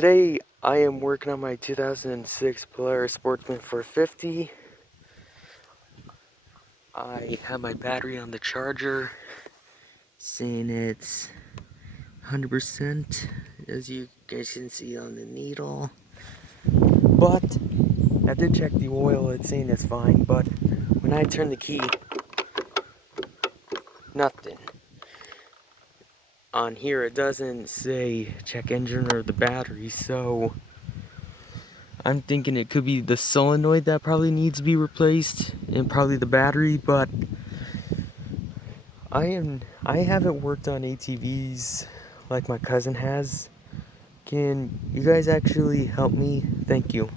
Today I am working on my 2006 Polaris Sportsman 450. I have my battery on the charger, saying it's 100%, as you guys can see on the needle. But I did check the oil, it's saying it's fine, but when I turn the key, nothing. On here it doesn't say check engine or the battery, so I'm thinking it could be the solenoid that probably needs to be replaced and probably the battery, but I haven't worked on ATVs like my cousin has. Can you guys actually help me? Thank you.